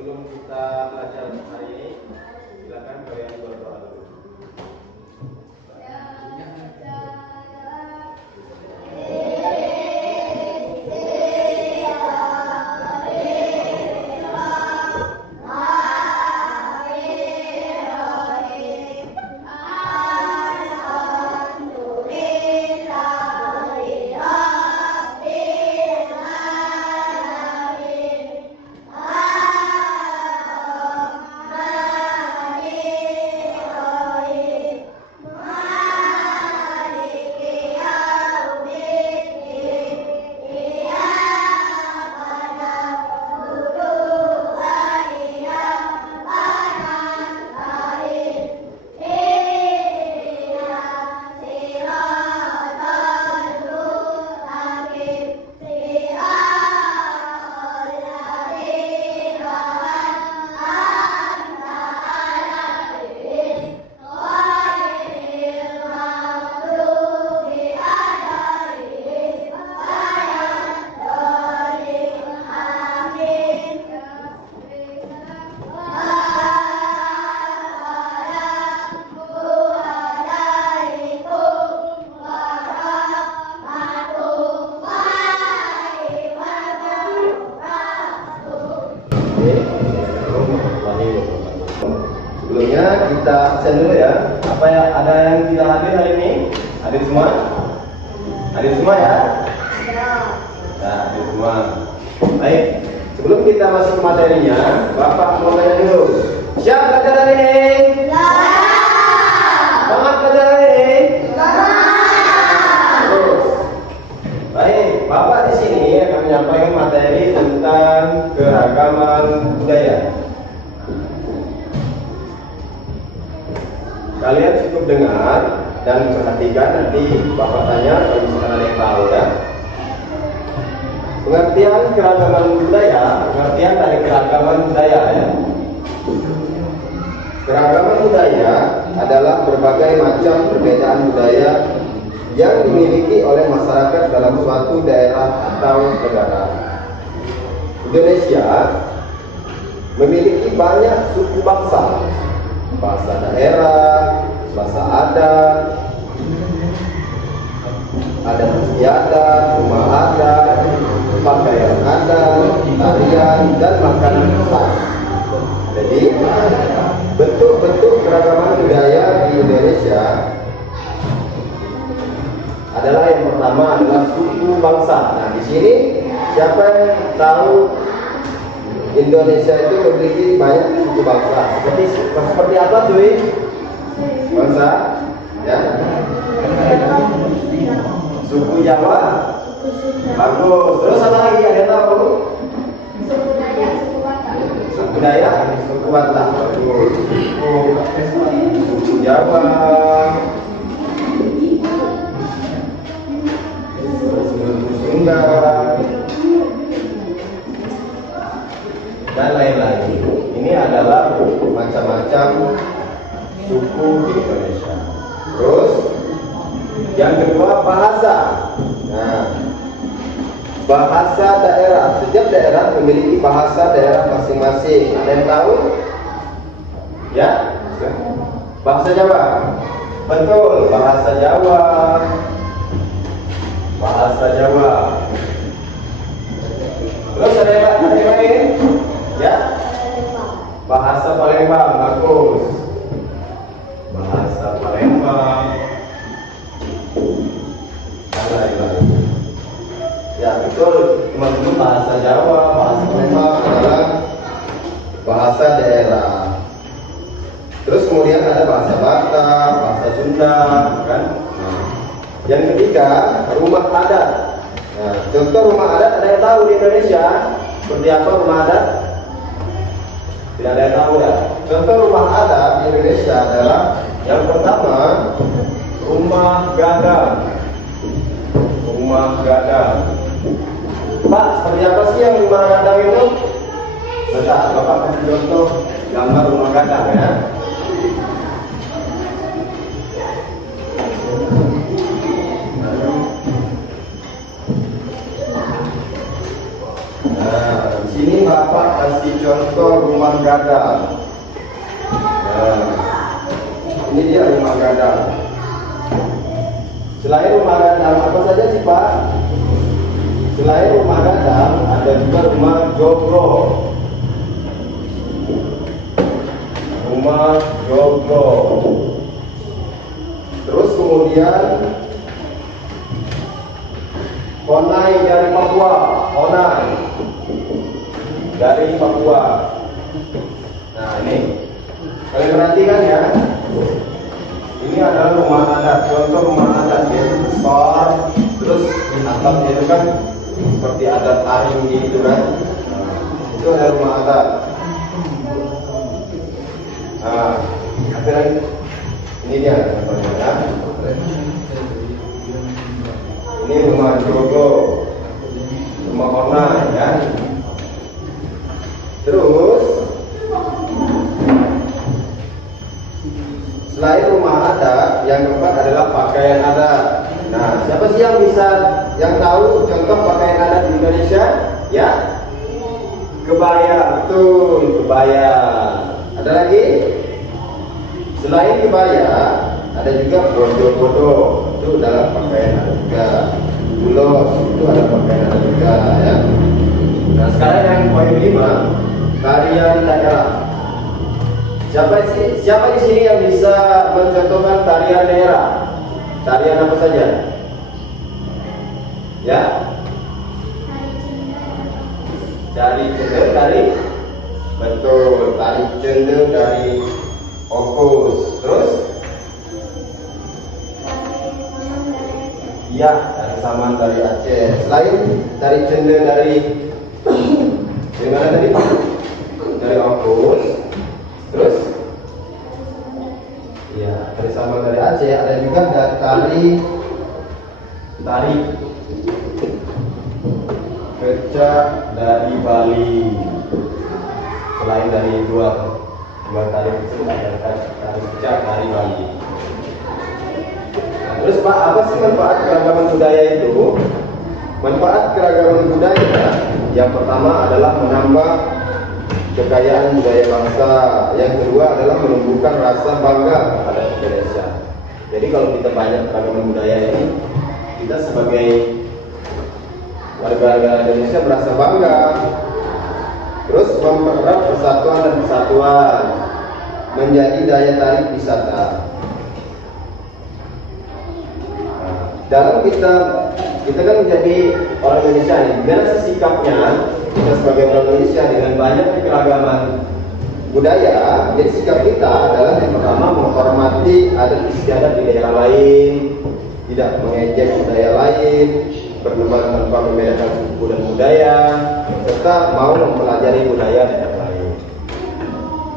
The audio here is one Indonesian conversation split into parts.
sebelum kita belajar hari ini, silakan kalian berdoa dulu. Sebelumnya kita absen dulu ya. Apa ya, ada yang tidak hadir hari ini? Hadir semua? Hadir semua ya? Nah, hadir semua. Baik, sebelum kita masuk ke materinya, Bapak mau tanya dulu. Siap belajar hari ini? Semangat belajar hari ini? Terus. Baik, Bapak di sini akan menyampaikan materi tentang keragaman budaya. Kalian cukup dengar dan perhatikan, nanti Bapak tanya kalau misalkan ada yang tahu ya. Pengertian keragaman budaya, pengertian dari keragaman budaya ya. Keragaman budaya adalah berbagai macam perbedaan budaya yang dimiliki oleh masyarakat dalam suatu daerah atau negara. Indonesia memiliki banyak suku bangsa, bahasa daerah, bahasa adat, adat istiadat, rumah adat, pakaian adat, tarian, dan makanan khas. Jadi, bentuk-bentuk keragaman budaya di Indonesia adalah yang pertama adalah suku bangsa. Nah, di sini siapa yang tahu Indonesia itu memiliki banyak suku bangsa? Seperti apa cuy? Bangsa? Ya. Suku Jawa? Bagus. Terus apa lagi ada tahu? Suku Dayak? Suku Batak? Bagus. Suku Jawa. Sunda. Dan lain-lain. Ini adalah macam-macam suku di Indonesia. Terus yang kedua bahasa. Nah, bahasa daerah. Setiap daerah memiliki bahasa daerah masing-masing. Ada yang tahu? Ya? Bahasa Jawa. Betul, bahasa Jawa. Bahasa Jawa. Terus ada yang lain? Ya? Bahasa Palembang, bagus. Bahasa Palembang. Ya betul, teman-teman, bahasa Jawa, bahasa Palembang adalah bahasa daerah. Terus kemudian ada bahasa Batak, bahasa Sunda, kan? Yang ketiga, rumah adat. Nah, contoh rumah adat ada yang tahu di Indonesia? Seperti apa rumah adat? Tidak ada yang tahu ya. Contoh rumah adat di Indonesia adalah yang pertama rumah gadang. Rumah gadang. Pak, seperti apa sih yang rumah gadang itu? Bentar, Bapak kasih contoh gambar rumah gadang ya. Nah, di sini Bapak kasih contoh rumah gadang. Nah, ini dia rumah gadang. Selain rumah gadang, apa saja sih Pak? Selain rumah gadang, ada juga rumah joglo. Rumah joglo. Terus kemudian Honai dari Papua. Honai dari Papua. Nah ini, kalian perhatikan ya. Ini adalah rumah adat. Contoh rumah adat ya, besar. Terus atapnya itu kan seperti adat taring gitu kan. Nah, itu ada rumah adat. Nah, apa lagi? Ini dia contohnya ya. Ini rumah joglo, rumah online ya. Terus selain rumah adat, yang keempat adalah pakaian adat. Nah, siapa sih yang tahu contoh pakaian adat di Indonesia? Ya, kebaya, betul, kebaya. Ada lagi? Selain kebaya, ada juga bodo-bodo, itu adalah pakaian adat juga. Ulos, itu ada pakaian adat juga ya. Nah, sekarang yang poin 5, tarian daerah. Siapa di sini yang bisa mencontohkan tarian daerah? Tarian apa saja? Ya? Tari cendel, tari betul, tari cendel dari Fokus. Terus? Iya, tari saman dari Aceh. Selain tari cendel dari mana tadi? Dari Fokus. Terus? Iya, tari saman dari Aceh. Ada juga tari kecak dari Bali. Selain dari dua tari kecil, ada tari kecak dari Bali. Nah, terus Pak, apa sih manfaat keragaman budaya itu? Manfaat keragaman budaya yang pertama adalah menambah kekayaan budaya bangsa. Yang kedua adalah menumbuhkan rasa bangga terhadap Indonesia. Jadi kalau kita banyak keragaman budaya ini, kita sebagai warga negara Indonesia merasa bangga. Terus mempererat persatuan dan kesatuan, menjadi daya tarik wisata. Dalam kita kan menjadi orang Indonesia nih, gimana sikapnya kita sebagai orang Indonesia dengan banyak keragaman budaya? Jadi sikap kita adalah yang pertama menghormati adat istiadat di daerah lain, tidak mengejek budaya lain, berkembang tanpa membedakan suku dan budaya, serta mau mempelajari budaya daerah lain.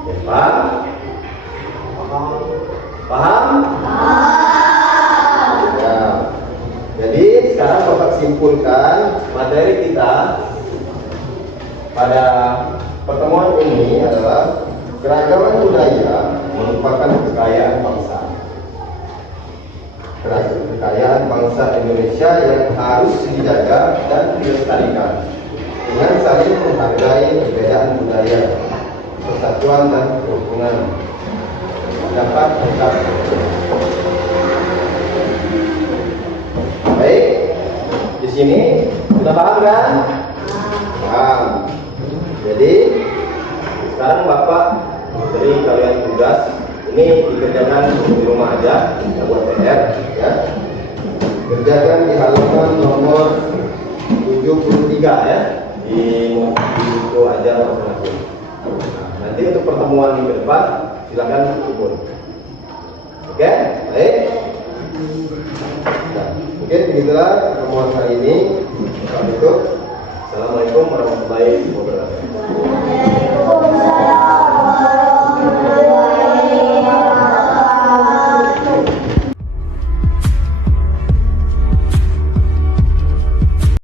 Ya, Pak? Paham? Ya. Jadi sekarang Bapak simpulkan materi kita pada pertemuan ini adalah keragaman budaya merupakan kekayaan bangsa. Kekayaan bangsa Indonesia yang harus dijaga dan dilestarikan dengan saling menghargai perbedaan budaya, persatuan dan kerukunan dapat tetap. Baik, di sini sudah paham kan? Paham. Jadi sekarang Bapak beri kalian tugas. Ini dikerjakan di rumah aja, kita buat PR ya. Kerjakan di halaman nomor 73 ya, di itu aja masing-masing. Nanti untuk pertemuan minggu depan silakan kumpul. Oke, baik. Nah, mungkin begitulah pertemuan hari ini. Kalau itu, assalamualaikum warahmatullahi wabarakatuh.